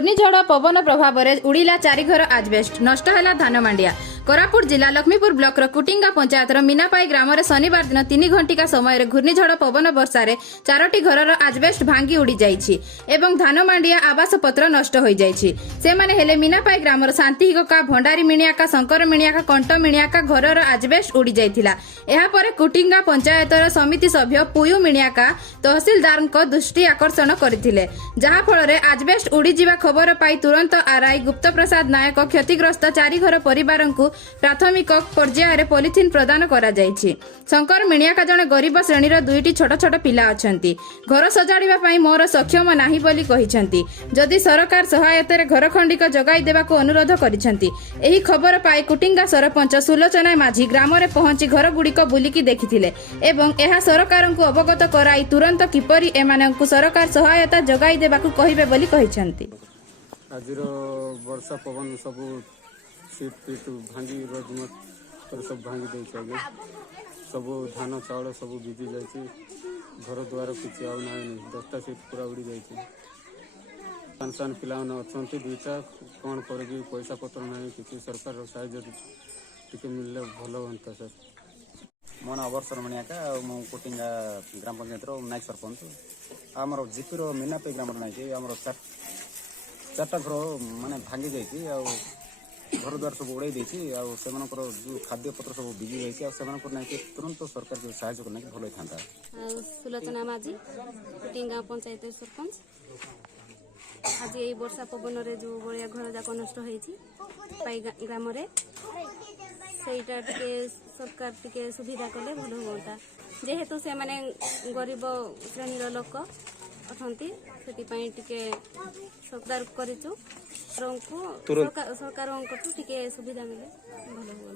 घूर्णिझड़ पवन प्रभाव में उड़िला 4 घर आजबेस्ट नष्ट है धान मांडिया। कोरापुट जिला लक्ष्मीपुर ब्लॉक कुटिंगा पंचायत मीनापाई ग्राम में शनिवार दिन 3 घंटिका समय घूर्णिझड़ पवन वर्षा 4टी घर आजबेस्ट भांगी उड़ी जाइछि एवं धान मांडिया आवास पत्र नष्ट हो जाइछि। सेमाने हेले मीनापाई ग्राम शांति हिगका भंडारी मिणियाका शंकर मिणियाका कंट मिणियाका घर आजबेस्ट उड़ी जाइथिला। एहा परे कुटिंगा पंचायतर समिति सभ्य पुयु मिणियाका तहसीलदार दृष्टि आकर्षण करथिले, जहा फल आजबेस्ट उड़ी जिबा खबर पाई तुरंत आरआई गुप्त प्रसाद नायक क्षतिग्रस्त 4 घर परिवार को प्राथमिक पर्यायर पॉलिथिन प्रदान करा जाइछि। शंकर मिणियाका जने गरीब श्रेणीर 2टी छोट छोट पिला अछंती। घर सजाड़िबा पई मोर सक्षम नाही बोली कहिसंती। जदि सरकार सहायतारे घर खंडिक जगाई देबाको अनुरोध करिसंती। एही खबर पाई कुटिंगा सरपंच सुलोचना माझी ग्राम रे पहुंची घर गुड़िक बुलिकी देखिथिले एवं एहा सरकार को अवगत कराई तुरंत किपरि एमानंकु सरकार सहायता जगाई देबाको कहिबे बोली कहिसंती। आजिर वर्षा पवन सब सीट पीट भांगी रजमत सब भांगी देछि। आगे सब धान चाउल सब भिजी जाइछि। घर द्वार किछि आउ नाही। 10टा सीट पूरा उड़ी जाइछि। पेंशन पिलाने अछंती 2टा कोन करबी पैसा पत्र नाही। किछि सरकार साहाय्य टिके मिलले भलो होंता सर। मो ना अवसर मणियाका मो कुटिंगा ग्राम पंचायत नायक सरपंच आमर जीपीर मीनापाई ग्राम नायक आमर 4टा घर माने भांगी जाइछि। घर द्वार सब उड़ाई देछि। जो खाद्य पत्र सब भिजी जाइछि। तुरंत सरकार जो साहाय्य करना भल था। सुलोचना माझी कुटिंगा पंचायत सरपंच। आज ये वर्षा पवन रे जो बड़िया घर जाक नष्ट होई ग्राम रे सेटा टिके सरकार टिके सुविधा कले भल होता। जेहेतु से माने गरीब श्रेणीर लोक अछंती सेति टिके सरकार करिचु सरकार टिके सुविधा मिले भल हो।